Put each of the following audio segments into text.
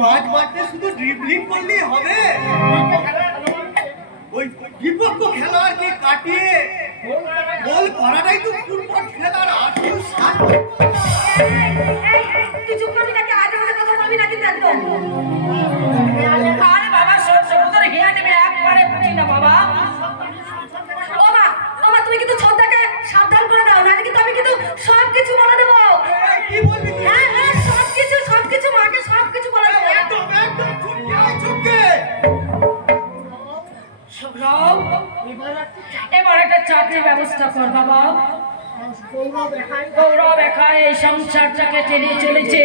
মাঝ মাঠে শুধু ড্রিবলিং করলেই হবে? ওই বিপক্ষ খেলোয়াড়কে কাটিয়ে গোল করাটাই তো ফুটবল খেলার আসল স্বাদ। তুই চুপ করবি নাকি? আজ আমাদের কথা বলবি না কিন্তু একদম। আরে বাবা তোর হিয়া নেবে একবারে বুঝি না বাবা। ও মা, তুমি কিন্তু ছোটটাকে সাবধান করে দাও, নাহলে কিন্তু আমি কিন্তু সবকিছু বলে দেবো। কি বলবি? হ্যাঁ হ্যাঁ, সবকিছু মাকে সবকিছু বলে দেবো। একদম একদম চুপকে। সৌরভ, এবার একটা চাকরির ব্যবস্থা কর বাবা। গৌরব একা এই সংসারটাকে টেনে চলেছে।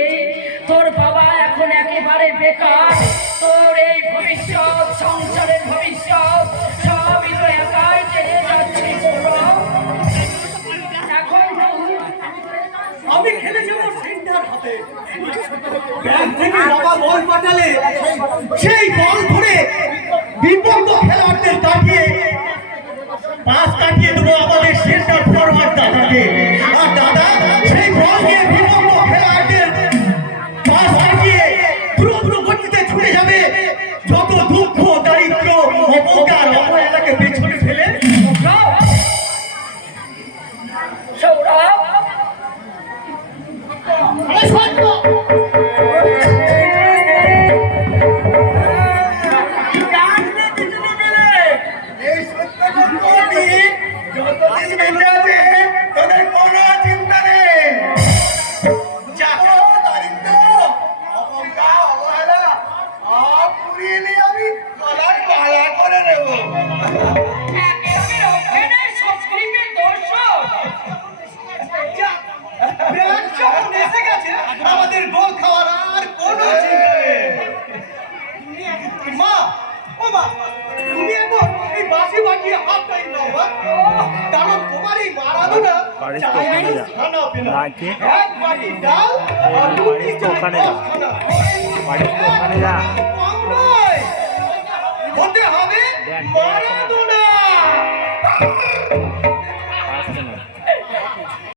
তোর বাবা এখন একেবারে বেকার। তোর এই ভবিষ্যৎ, সংসারের ভবিষ্যৎ সবই তো একাই টেনে যাচ্ছে গৌরব। এখন আমি খেলে যাবো সেন্টার হাতে। ব্যাগ থেকে বাবা বল পাঠালে সেই বল ধরে বিপক্ষ খেলোয়াড়দের কাটিয়ে পাস কাটিয়ে দেবো আমাদের সেন্টার ফরওয়ার্ড দাদাকে। আর দাদা সেই বলকে বিপক্ষ খেলোয়াড়দের পাস কাটিয়ে দ্রুত গতিতে ছুটে যাবে। যত দুঃখ দারিদ্র অবজ্ঞার অবহেলাকে পেছনে ফেলে সৌরভ, আমাদের গোল খাওয়ার আর কোনো চিন্তা নেই। মা, ও মা, তুমি এখন এই বাঁশি বাজিয়ে হাত টাইম দাও মা। কারণ তোমার এই মারাদোনা চাইনিজ খানা পেনা এক বাটি ডাল আর রুটি খানা কম নয়, হতে হবে মারাদোনা।